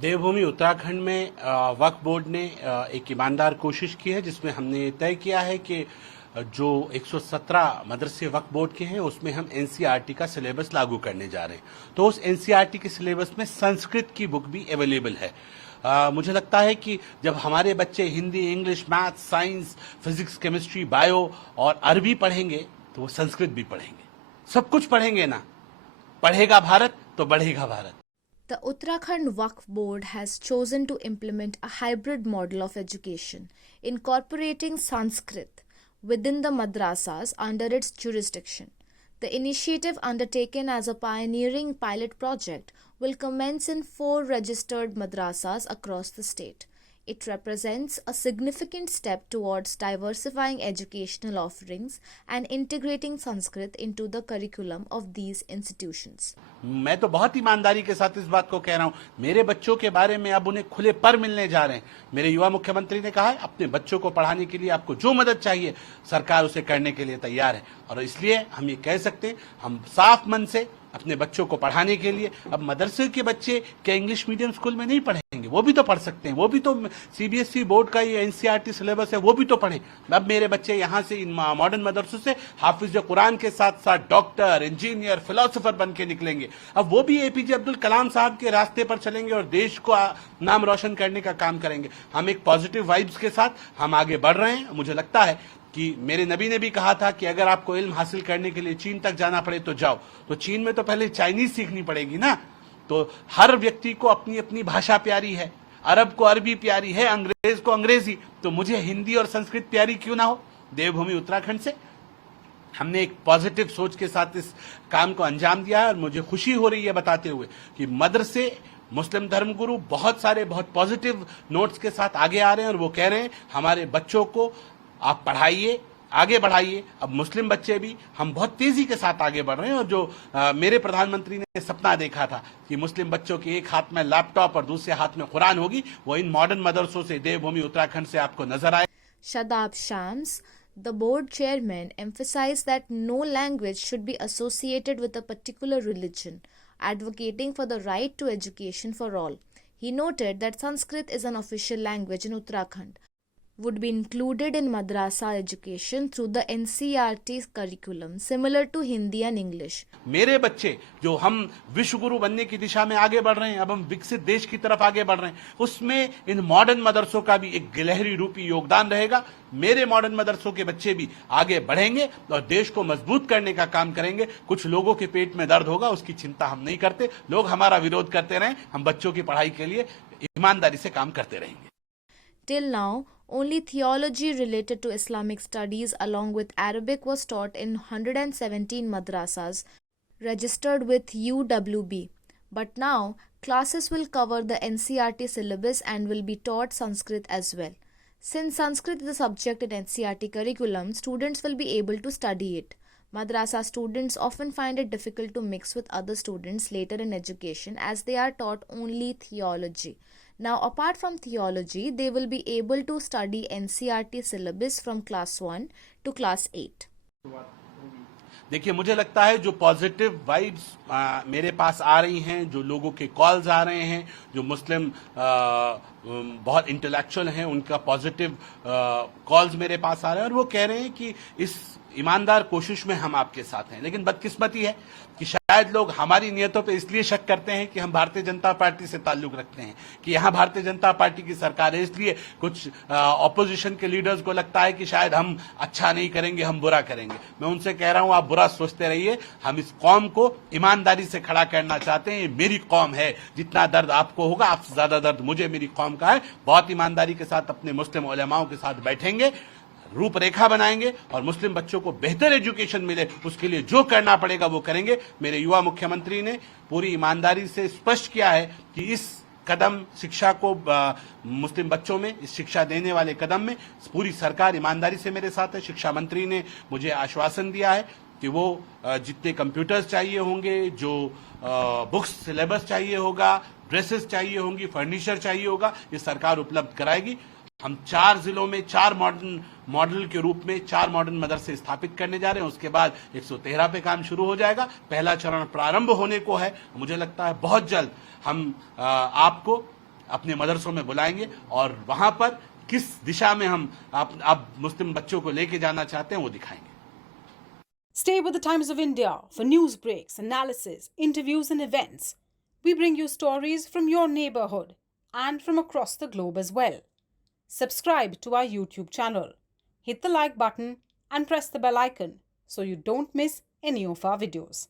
देवभूमि उत्तराखंड में वक्फ बोर्ड ने एक ईमानदार कोशिश की है, जिसमें हमने तय किया है कि जो 117 मदरसे वक्फ बोर्ड के हैं उसमें हम एनसीईआरटी का सिलेबस लागू करने जा रहे हैं। तो उस एनसीईआरटी के सिलेबस में संस्कृत की बुक भी अवेलेबल है। मुझे लगता है कि जब हमारे बच्चे Hindi, English, math, science, physics, chemistry, bio और अरबी पढ़ेंगे तो वो संस्कृत भी पढ़ेंगे। सब कुछ पढ़ेंगे ना। पढ़ेगा भारत तो बढ़ेगा Bharat. The Uttarakhand Waqf Board has chosen to implement a hybrid model of education, incorporating Sanskrit within the madrasas under its jurisdiction. The initiative, undertaken as a pioneering pilot project, will commence in 4 registered madrasas across the state. It represents a significant step towards diversifying educational offerings and integrating Sanskrit into the curriculum of these institutions. मैं तो बहुत ईमानदारी के साथ इस बात को कह रहा हूं। मेरे बच्चों के बारे में अब उन्हें खुले पर मिलने जा रहे हैं। मेरे युवा मुख्यमंत्री ने कहा है अपने बच्चों को पढ़ाने के लिए आपको जो मदद चाहिए सरकार उसे करने के लिए तैयार है। और इसलिए हम ये कह सकते हैं, हम साफ मन से अपने बच्चों को पढ़ाने के लिए, अब मदरसे के बच्चे क्या इंग्लिश मीडियम स्कूल में नहीं पढ़ेंगे? वो भी तो पढ़ सकते हैं। वो भी तो सीबीएसई बोर्ड का ये एनसीईआरटी सिलेबस है, वो भी तो पढ़ें। अब मेरे बच्चे यहाँ से इन मॉडर्न मदरसों से हाफिज कुरान के साथ साथ डॉक्टर, इंजीनियर, फिलोसोफर बन के निकलेंगे। अब वो भी एपीजे अब्दुल कलाम साहब के रास्ते पर चलेंगे और देश को नाम रोशन करने का काम करेंगे। हम एक पॉजिटिव वाइब्स के साथ हम आगे बढ़ रहे हैं। मुझे लगता है कि मेरे नबी ने भी कहा था कि अगर आपको इल्म हासिल करने के लिए चीन तक जाना पड़े तो जाओ। तो चीन में तो पहले चाइनीज सीखनी पड़ेगी ना। तो हर व्यक्ति को अपनी अपनी भाषा प्यारी है। अरब को अरबी प्यारी है, अंग्रेज को अंग्रेजी। तो मुझे हिंदी और संस्कृत प्यारी क्यों ना हो? देवभूमि उत्तराखंड से हमने एक पॉजिटिव सोच के साथ इस काम को अंजाम दिया है और मुझे खुशी हो रही है बताते हुए कि मदरसे, मुस्लिम धर्मगुरु बहुत सारे बहुत पॉजिटिव नोट्स के साथ आगे आ रहे हैं और वो कह रहे हैं हमारे बच्चों को आप पढ़ाइए, आगे बढ़ाइए। अब मुस्लिम बच्चे भी हम बहुत तेजी के साथ आगे बढ़ रहे हैं। और जो मेरे प्रधानमंत्री ने सपना देखा था कि मुस्लिम बच्चों के एक हाथ में लैपटॉप और दूसरे हाथ में कुरान होगी, वो इन मॉडर्न मदरसों से, देवभूमि उत्तराखंड से आपको नजर आए। Shadab Shams, the board chairman, emphasized that no language should be associated with a particular religion, advocating for the right to education for all. He noted that Sanskrit is an official language in Uttarakhand, would be included in madrasa education through the NCERT curriculum, similar to Hindi and English. मेरे बच्चे जो हम विश्व गुरु बनने की दिशा में आगे बढ़ रहे हैं, अब हम विकसित देश की तरफ आगे बढ़ रहे हैं, उसमें इन मॉडर्न मदरसों का भी एक गिलहरी रूपी योगदान रहेगा। मेरे मॉडर्न मदरसों के बच्चे भी आगे बढ़ेंगे और देश को मजबूत करने का काम करेंगे। कुछ लोगों के पेट में दर्द होगा, उसकी चिंता हम नहीं करते। लोग हमारा विरोध करते रहें, हम बच्चों की पढ़ाई के लिए ईमानदारी से काम करते रहेंगे। Till now, only theology related to Islamic studies along with Arabic was taught in 117 madrasas registered with UWB. But now, classes will cover the NCERT syllabus and will be taught Sanskrit as well. Since Sanskrit is a subject in NCERT curriculum, students will be able to study it. Madrasa students often find it difficult to mix with other students later in education as they are taught only theology. Now, apart from theology, they will be able to study NCERT syllabus from class 1 to class 8. देखिए, मुझे लगता है जो positive vibes मेरे पास आ रही हैं, जो लोगों के कॉल्स आ रहे हैं, जो मुस्लिम बहुत इंटेलेक्चुअल हैं, उनका पॉजिटिव कॉल्स मेरे पास आ रहे हैं और वो कह रहे हैं कि इस ईमानदार कोशिश में हम आपके साथ हैं। लेकिन बदकिस्मती है कि शायद लोग हमारी नीयतों पे इसलिए शक करते हैं कि हम भारतीय जनता पार्टी से ताल्लुक रखते हैं, कि यहाँ भारतीय जनता पार्टी की सरकार है, इसलिए कुछ ऑपोजिशन के लीडर्स को लगता है कि शायद हम अच्छा नहीं करेंगे, हम बुरा करेंगे। मैं उनसे कह रहा हूं आप बुरा सोचते रहिए, हम इस कौम को ईमानदारी से खड़ा करना चाहते हैं। ये मेरी कौम है, जितना दर्द आपको होगा आपसे ज्यादा दर्द मुझे मेरी कौम का है। बहुत ईमानदारी के साथ अपने मुस्लिम उलेमाओं के साथ बैठेंगे, रूपरेखा बनाएंगे और मुस्लिम बच्चों को बेहतर एजुकेशन मिले उसके लिए जो करना पड़ेगा वो करेंगे। मेरे युवा मुख्यमंत्री ने पूरी ईमानदारी से स्पष्ट किया है कि इस कदम शिक्षा को मुस्लिम बच्चों में इस शिक्षा देने वाले कदम में पूरी सरकार ईमानदारी से मेरे साथ है। शिक्षा मंत्री ने मुझे आश्वासन दिया है कि वो जितने कंप्यूटर्स चाहिए होंगे, जो बुक्स सिलेबस चाहिए होगा, ड्रेसेस चाहिए होंगी, फर्नीचर चाहिए होगा, ये सरकार उपलब्ध कराएगी। हम 4 जिलों में 4 मॉडल के रूप में 4 मॉडर्न मदरसे स्थापित करने जा रहे हैं। उसके बाद 113 पे काम शुरू हो जाएगा। पहला चरण प्रारंभ होने को है। मुझे लगता है बहुत जल्द हम आपको अपने मदरसों में बुलाएंगे और वहां पर किस दिशा में हम अब मुस्लिम बच्चों को लेके जाना चाहते हैं वो दिखाएंगे। Stay with the Times of India for news breaks, analysis, interviews and events. We bring you stories from your neighborhood and from across the globe as well. Subscribe to our YouTube channel. Hit the like button and press the bell icon so you don't miss any of our videos.